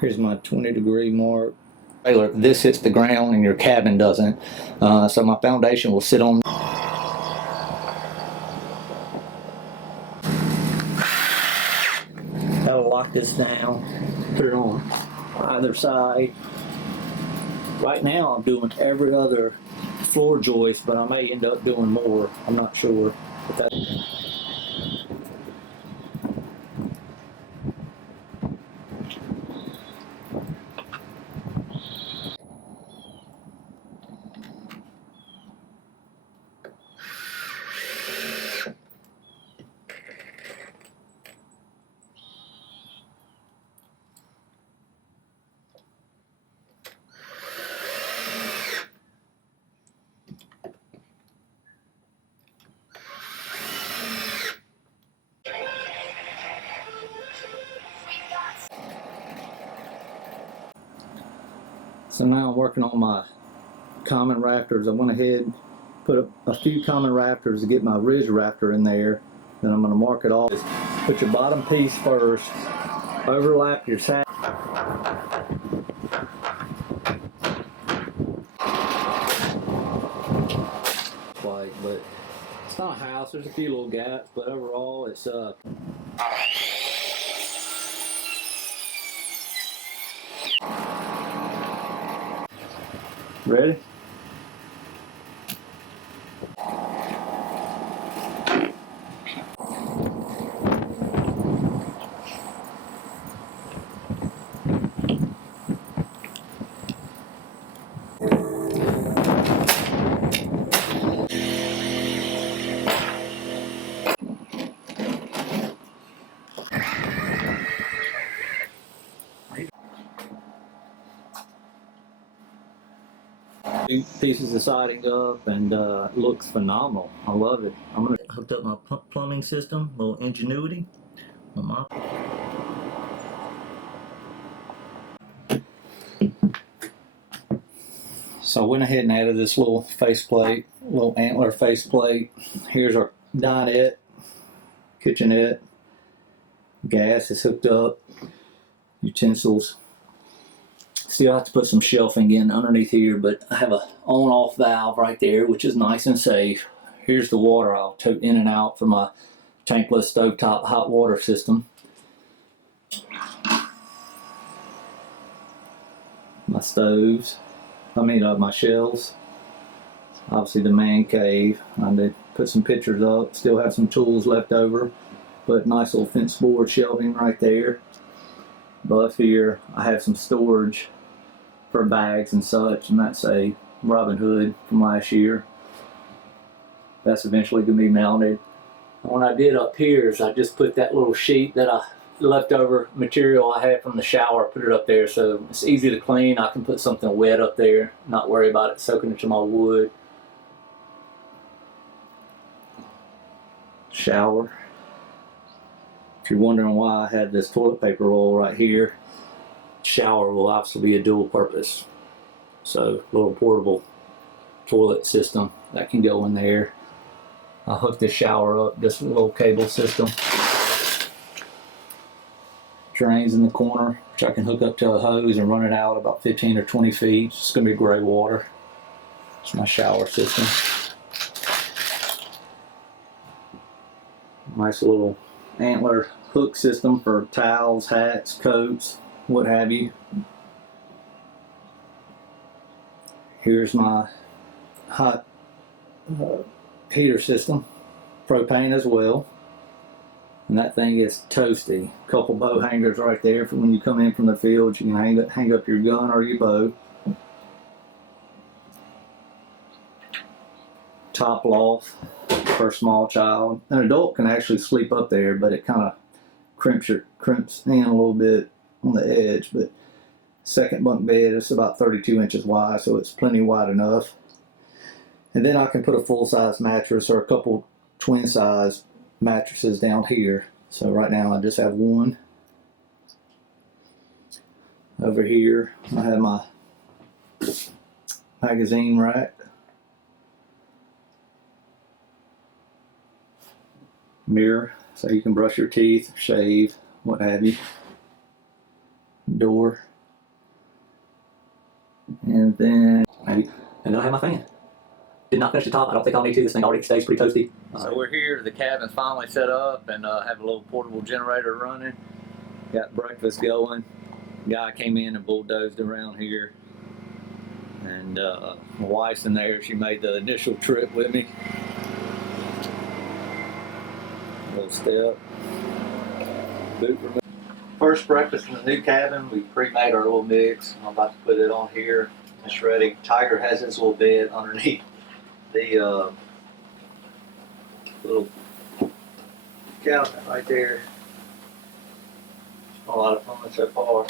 Here's my 20-degree mark. This hits the ground and your cabin doesn't. So my foundation will sit on. That'll lock this down. Put it on either side. Right now I'm doing every other floor joist, but I may end up doing more. I'm not sure. But that So now I'm working on my common rafters. I went ahead, put a few common rafters to get my ridge rafter in there. Then I'm going to mark it off. Put your bottom piece first, overlap your side. But it's not a house. There's a few little gaps, but overall it's ready? Pieces of siding up, and it looks phenomenal. I love it. I'm gonna hook up my plumbing system, a little ingenuity on my. So I went ahead and added this little faceplate, little antler faceplate. Here's our dinette, kitchenette. Gas is hooked up. Utensils. Still have to put some shelving in underneath here, but I have a on-off valve right there, which is nice and safe. Here's the water I'll tote in and out for my tankless stovetop hot water system. My stoves, my shelves. Obviously the man cave. I did put some pictures up, still have some tools left over, but nice little fence board shelving right there. Above here I have some storage for bags and such, and that's a Robin Hood from last year. That's eventually going to be mounted. What I did up here is I just put that little sheet that I leftover material I had from the shower, put it up there so it's easy to clean. I can put something wet up there, not worry about it soaking into my wood. Shower. If you're wondering why I have this toilet paper roll right here, shower will obviously be a dual purpose. So a little portable toilet system that can go in there. I hooked this shower up, just a little cable system. Drains in the corner, which I can hook up to a hose and run it out about 15 or 20 feet. It's going to be gray water. It's my shower system. Nice little antler hook system for towels, hats, coats, what have you. Here's my hot heater system, propane as well. And that thing is toasty. A couple bow hangers right there for when you come in from the field. You can hang up your gun or your bow. Top loft for a small child. An adult can actually sleep up there, but it kind of crimps in a little bit on the edge. But second bunk bed is about 32 inches wide, so it's plenty wide enough. And then I can put a full-size mattress or a couple twin-size mattresses down here. So right now I just have one. Over here I have my magazine rack. Mirror, so you can brush your teeth, shave, what have you. Door. And then Maybe. And then I have my fan. Did not finish the top. I don't think I'll need to. This thing already stays pretty toasty. so we're here. The cabin's finally set up and have a little portable generator running. Got breakfast going. Guy came in and bulldozed around here. And my wife's in there. She made the initial trip with me. Little step. Boot removal. First breakfast in the new cabin. We pre-made our little mix. I'm about to put it on here. It's ready. Tiger has his little bed underneath the little cabinet right there. A lot of fun so far.